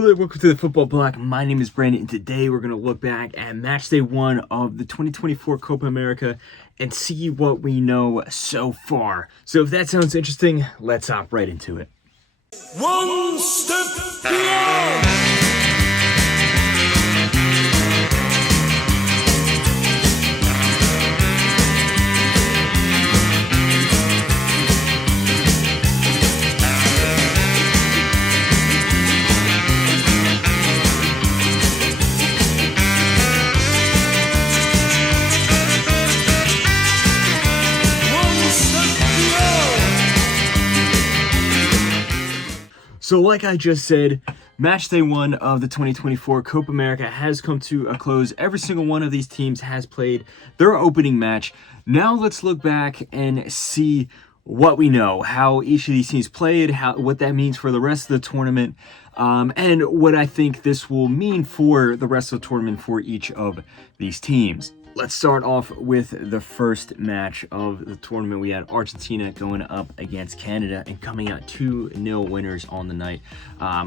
Hello, welcome to the Football Bloc. My name is Brandon, and today we're going to look back at match day 1 of the 2024 Copa America and see what we know so far. So if that sounds interesting, let's hop right into it. One step beyond. So like I just said, match day 1 of the 2024 Copa America has come to a close. Every single one of these teams has played their opening match. Now let's look back and see what we know, how each of these teams played, what that means for the rest of the tournament, and what I think this will mean for the rest of the tournament for each of these teams. Let's start off with the first match of the tournament. We had Argentina going up against Canada and coming out 2-0 winners on the night.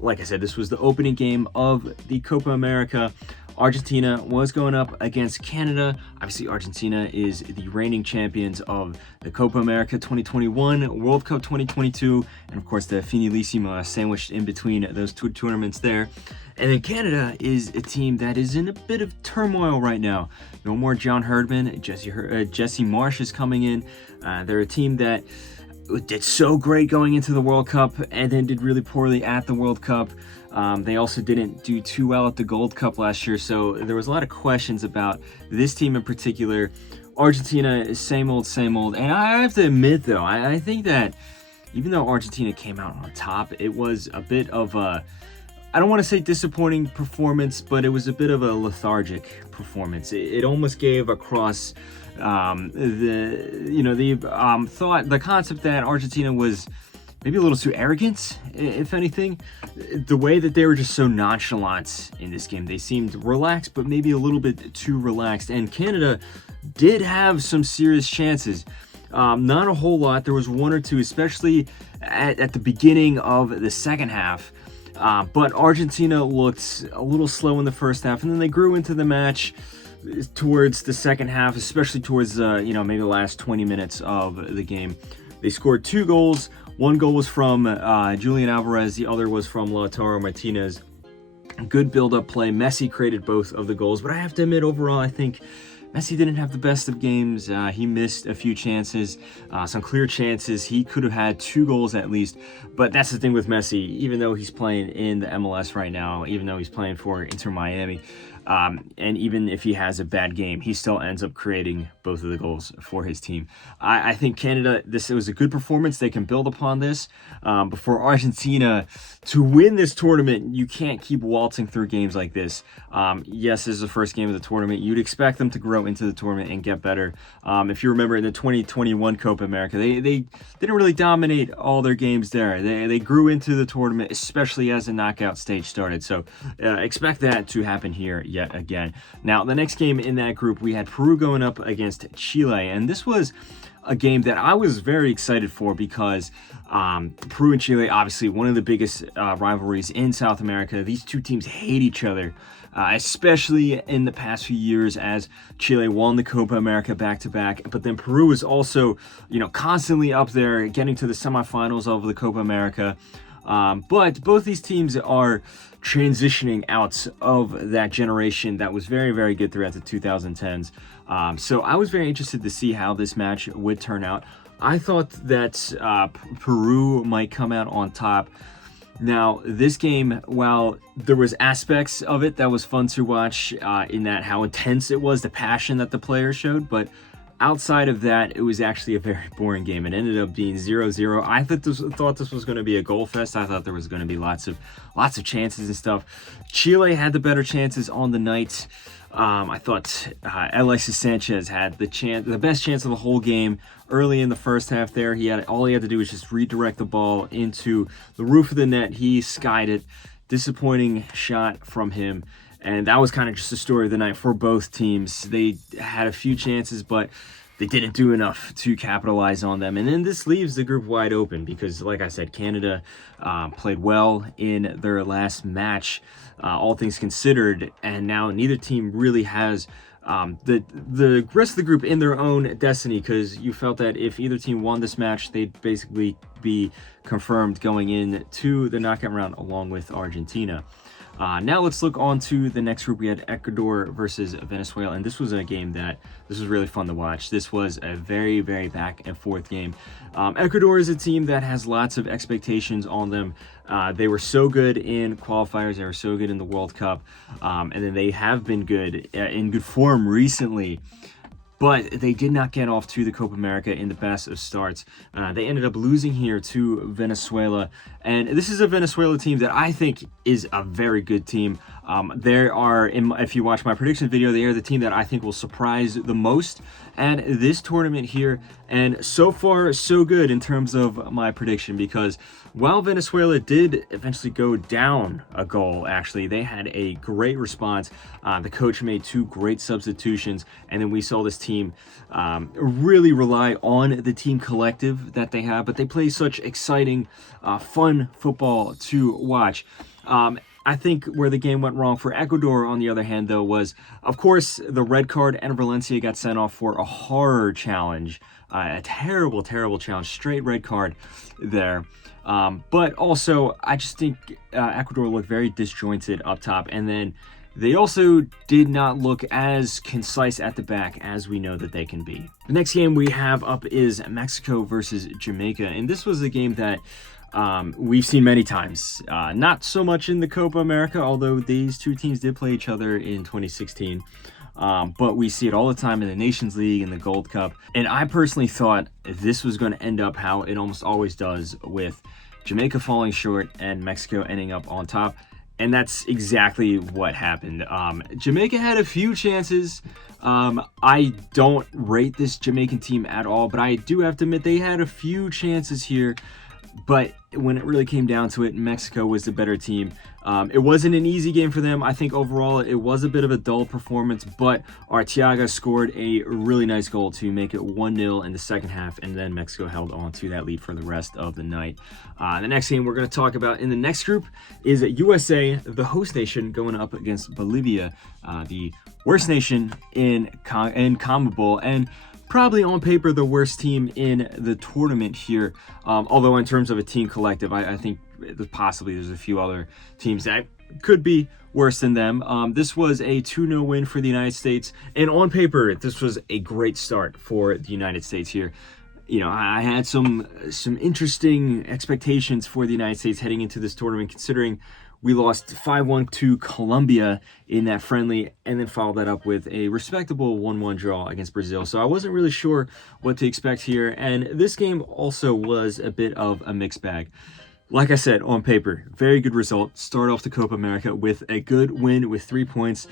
Like I said, this was the opening game of the Copa America. Argentina was going up against Canada. Obviously, Argentina is the reigning champions of the Copa America 2021, World Cup 2022, and of course the Finalissima sandwiched in between those two tournaments there. And then Canada is a team that is in a bit of turmoil right now. No more John Herdman. Jesse Marsch is coming in. They're a team that did so great going into the World Cup and then did really poorly at the World Cup. They also didn't do too well at the Gold Cup last year, so there was a lot of questions about this team in particular. Argentina is same old, and I have to admit, though, I think that even though Argentina came out on top, it was a bit of a, I don't want to say disappointing performance, but it was a bit of a lethargic performance. It almost gave across the concept that Argentina was maybe a little too arrogant, if anything. The way that they were just so nonchalant in this game. They seemed relaxed, but maybe a little bit too relaxed. And Canada did have some serious chances. Not a whole lot. There was one or two, especially at the beginning of the second half. But Argentina looked a little slow in the first half, and then they grew into the match towards the second half, especially towards maybe the last 20 minutes of the game. They scored 2 goals. One goal was from Julian Alvarez. The other was from Lautaro Martinez. Good build-up play. Messi created both of the goals, but I have to admit, overall, I think Messi didn't have the best of games. He missed a few chances, some clear chances. He could have had 2 goals at least, but that's the thing with Messi. Even though he's playing in the MLS right now, even though he's playing for Inter Miami, and even if he has a bad game, he still ends up creating both of the goals for his team. I think Canada, it was a good performance. They can build upon this. But for Argentina to win this tournament, you can't keep waltzing through games like this. Yes, this is the first game of the tournament. You'd expect them to grow into the tournament and get better. If you remember in the 2021 Copa America, they didn't really dominate all their games there. They grew into the tournament, especially as the knockout stage started. So expect that to happen here yet again. Now, the next game in that group, we had Peru going up against Chile, and this was a game that I was very excited for because Peru and Chile, obviously one of the biggest rivalries in South America. These two teams hate each other, especially in the past few years as Chile won the Copa America back-to-back. But then Peru is also, constantly up there, getting to the semifinals of the Copa America. But both these teams are transitioning out of that generation that was very, very good throughout the 2010s. So I was very interested to see how this match would turn out. I thought that Peru might come out on top. Now, this game, while there was aspects of it that was fun to watch, in that how intense it was, the passion that the players showed, but outside of that, it was actually a very boring game. It ended up being 0-0. I thought this was going to be a goal fest. I thought there was going to be lots of chances and stuff. Chile had the better chances on the night. I thought Alexis Sanchez had the best chance of the whole game early in the first half there. All he had to do was just redirect the ball into the roof of the net. He skied it. Disappointing shot from him. And that was kind of just the story of the night for both teams. They had a few chances, but they didn't do enough to capitalize on them. And then this leaves the group wide open because, like I said, Canada played well in their last match, all things considered, and now neither team really has the rest of the group in their own destiny, because you felt that if either team won this match, they'd basically be confirmed going into the knockout round along with Argentina. Now let's look on to the next group. We had Ecuador versus Venezuela, and this was a game that this was really fun to watch. This was a very, very back and forth game. Ecuador is a team that has lots of expectations on them. They were so good in qualifiers. They were so good in the World Cup, and then they have been good in good form recently. But they did not get off to the Copa America in the best of starts. They ended up losing here to Venezuela. And this is a Venezuela team that I think is a very good team. If you watch my prediction video, they are the team that I think will surprise the most at this tournament here. And so far, so good in terms of my prediction, because while Venezuela did eventually go down a goal, actually, they had a great response. The coach made 2 great substitutions, and then we saw this team really rely on the team collective that they have, but they play such exciting, fun football to watch. I think where the game went wrong for Ecuador, on the other hand, though, was, of course, the red card, and Valencia got sent off for a horror challenge, a terrible, terrible challenge, straight red card there. But also, I just think Ecuador looked very disjointed up top, and then they also did not look as concise at the back as we know that they can be. The next game we have up is Mexico versus Jamaica, and this was a game that we've seen many times. Not so much in the Copa America, although these two teams did play each other in 2016. But we see it all the time in the Nations League and the Gold Cup. And I personally thought this was going to end up how it almost always does, with Jamaica falling short and Mexico ending up on top. And that's exactly what happened. Jamaica had a few chances. I don't rate this Jamaican team at all, but I do have to admit they had a few chances here. But when it really came down to it, Mexico was the better team. It wasn't an easy game for them. I think overall it was a bit of a dull performance, but Arteaga scored a really nice goal to make it 1-0 in the second half, and then Mexico held on to that lead for the rest of the night. The next game we're going to talk about in the next group is USA, the host nation, going up against Bolivia, the worst nation in CONMEBOL, and probably on paper the worst team in the tournament here. Although in terms of a team collective, I think possibly there's a few other teams that could be worse than them. This was a 2-0 win for the United States, and on paper this was a great start for the United States here. You know, I had some interesting expectations for the United States heading into this tournament, considering we lost 5-1 to Colombia in that friendly, and then followed that up with a respectable 1-1 draw against Brazil. So I wasn't really sure what to expect here, and this game also was a bit of a mixed bag. Like I said, on paper, very good result. Start off the Copa America with a good win with 3 points.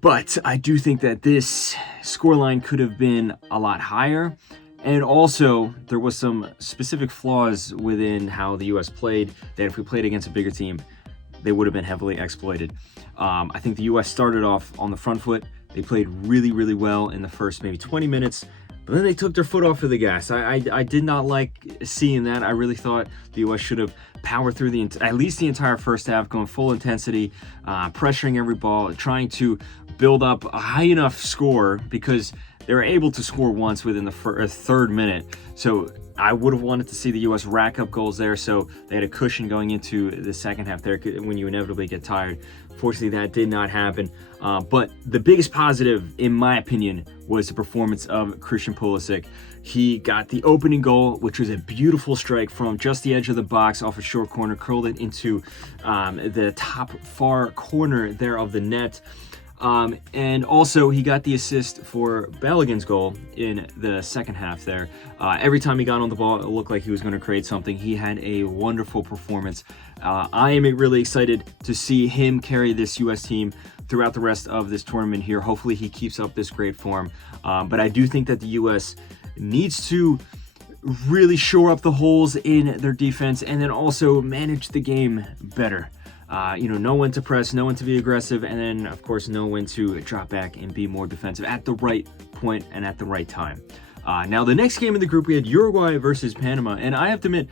But I do think that this scoreline could have been a lot higher. And also, there was some specific flaws within how the U.S. played, that if we played against a bigger team, they would have been heavily exploited. I think the U.S. started off on the front foot. They played really, really well in the first maybe 20 minutes, but then they took their foot off of the gas. I did not like seeing that. I really thought the U.S. should have powered through at least the entire first half, going full intensity, pressuring every ball, trying to build up a high enough score, because they were able to score once within the third minute. So I would have wanted to see the U.S. rack up goals there, so they had a cushion going into the second half there when you inevitably get tired. Fortunately, that did not happen. But the biggest positive, in my opinion, was the performance of Christian Pulisic. He got the opening goal, which was a beautiful strike from just the edge of the box off a short corner, curled it into the top far corner there of the net. And also he got the assist for Balogun's goal in the second half there. Every time he got on the ball, it looked like he was going to create something. He had a wonderful performance. I am really excited to see him carry this U.S. team throughout the rest of this tournament here. Hopefully he keeps up this great form. But I do think that the U.S. needs to really shore up the holes in their defense, and then also manage the game better. know when to press, know when to be aggressive, and then, of course, know when to drop back and be more defensive at the right point and at the right time. Now, the next game in the group, we had Uruguay versus Panama, and I have to admit,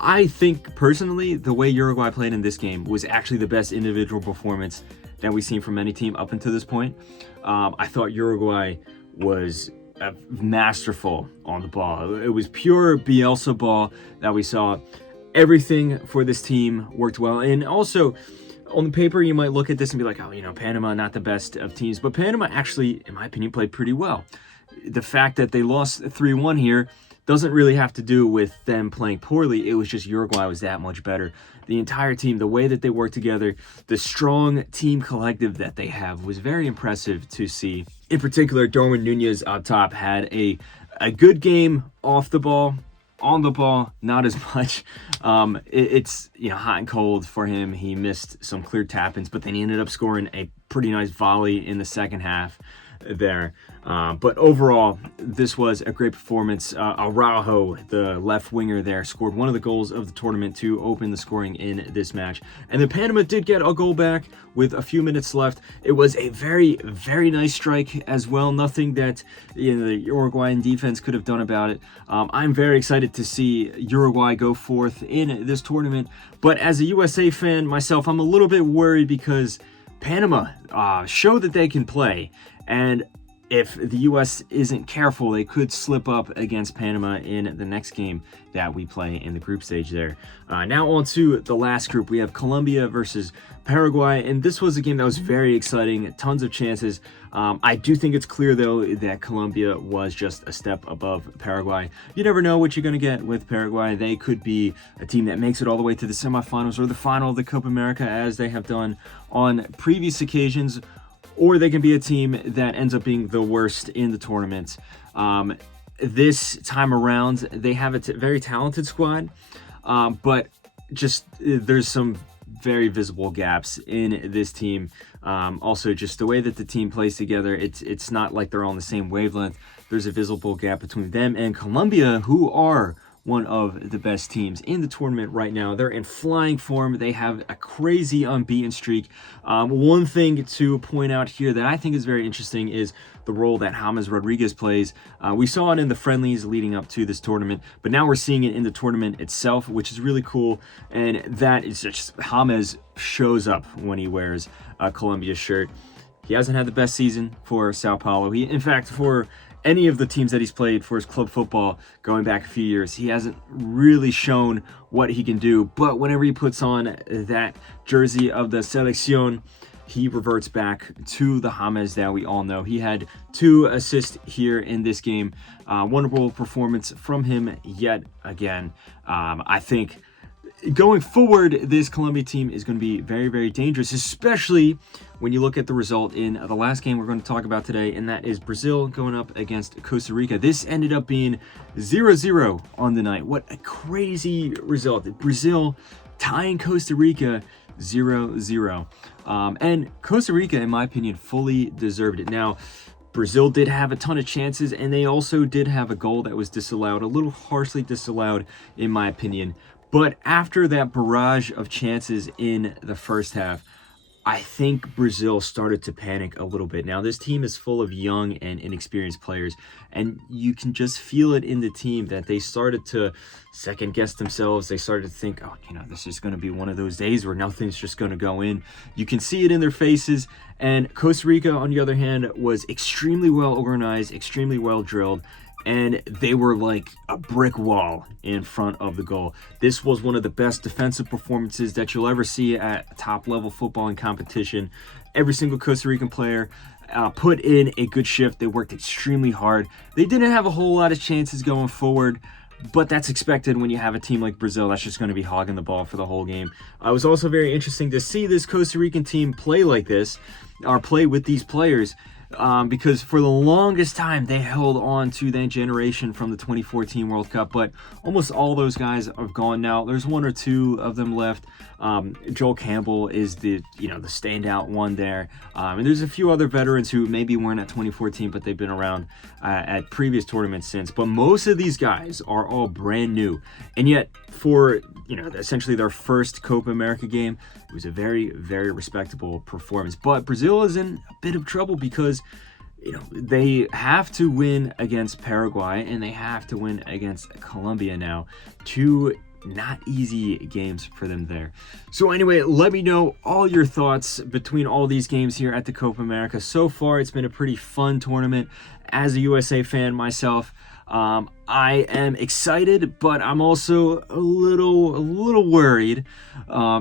I think, personally, the way Uruguay played in this game was actually the best individual performance that we've seen from any team up until this point. I thought Uruguay was masterful on the ball. It was pure Bielsa ball that we saw. Everything for this team worked well. And also, on the paper, you might look at this and be like, oh, Panama, not the best of teams. But Panama actually, in my opinion, played pretty well. The fact that they lost 3-1 here doesn't really have to do with them playing poorly. It was just Uruguay was that much better. The entire team, the way that they work together, the strong team collective that they have was very impressive to see. In particular, Darwin Nunez up top had a good game off the ball. On the ball, not as much. It's hot and cold for him. He missed some clear tap-ins, but then he ended up scoring a pretty nice volley in the second half there. But overall, this was a great performance. Araujo, the left winger there, scored one of the goals of the tournament to open the scoring in this match. And then Panama did get a goal back with a few minutes left. It was a very, very nice strike as well. Nothing that the Uruguayan defense could have done about it. I'm very excited to see Uruguay go forth in this tournament. But as a USA fan myself, I'm a little bit worried because Panama showed that they can play. And if the U.S. isn't careful, they could slip up against Panama in the next game that we play in the group stage there. Now on to the last group. We have Colombia versus Paraguay, and this was a game that was very exciting. Tons of chances. I do think it's clear, though, that Colombia was just a step above Paraguay. You never know what you're going to get with Paraguay. They could be a team that makes it all the way to the semifinals or the final of the Copa America, as they have done on previous occasions, or they can be a team that ends up being the worst in the tournament. This time around, they have a very talented squad, but just there's some very visible gaps in this team. Also, just the way that the team plays together, it's not like they're all on the same wavelength. There's a visible gap between them and Colombia, who are one of the best teams in the tournament right now. They're in flying form. They have a crazy unbeaten streak. One thing to point out here that I think is very interesting is the role that James Rodriguez plays. We saw it in the friendlies leading up to this tournament, but now we're seeing it in the tournament itself, which is really cool. And that is just, James shows up when he wears a Colombia shirt. He hasn't had the best season for Sao Paulo. In fact, for any of the teams that he's played for his club football going back a few years, he hasn't really shown what he can do. But whenever he puts on that jersey of the Selección, he reverts back to the James that we all know. He had 2 assists here in this game. Wonderful performance from him yet again. I think going forward, this Colombia team is going to be very, very dangerous, especially when you look at the result in the last game we're going to talk about today, and that is Brazil going up against Costa Rica. This ended up being 0-0 on the night. What a crazy result. Brazil tying Costa Rica 0-0. And Costa Rica, in my opinion, fully deserved it. Now, Brazil did have a ton of chances, and they also did have a goal that was disallowed, a little harshly disallowed, in my opinion. But after that barrage of chances in the first half, I think Brazil started to panic a little bit. Now, this team is full of young and inexperienced players, and you can just feel it in the team that they started to second guess themselves. They started to think, this is going to be one of those days where nothing's just going to go in. You can see it in their faces. And Costa Rica, on the other hand, was extremely well organized, extremely well drilled, and they were like a brick wall in front of the goal. This was one of the best defensive performances that you'll ever see at top-level football and competition. Every single Costa Rican player put in a good shift. They worked extremely hard. They didn't have a whole lot of chances going forward, but that's expected when you have a team like Brazil that's just going to be hogging the ball for the whole game. It was also very interesting to see this Costa Rican team play like this, or play with these players, because for the longest time they held on to that generation from the 2014 World Cup, but almost all those guys are gone now. There's one or two of them left. Joel Campbell is the standout one there, and there's a few other veterans who maybe weren't at 2014, but they've been around at previous tournaments since. But most of these guys are all brand new, and yet for essentially their first Copa America game, it was a very, very respectable performance. But Brazil is in a bit of trouble because they have to win against Paraguay and they have to win against Colombia now. Two not easy games for them there. So anyway, let me know all your thoughts between all these games here at the Copa America. So far, it's been a pretty fun tournament. As a USA fan myself, I am excited, but I'm also a little worried.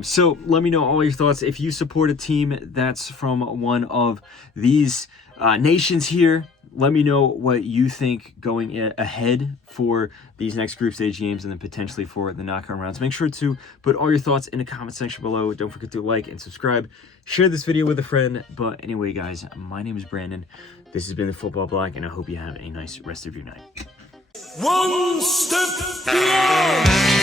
So let me know all your thoughts. If you support a team that's from one of these nations here, let me know what you think going ahead for these next group stage games and then potentially for the knockout rounds. Make sure to put all your thoughts in the comment section below. Don't forget to like and subscribe. Share this video with a friend. But anyway, guys, my name is Brandon. This has been the Football Bloc, and I hope you have a nice rest of your night. One step beyond.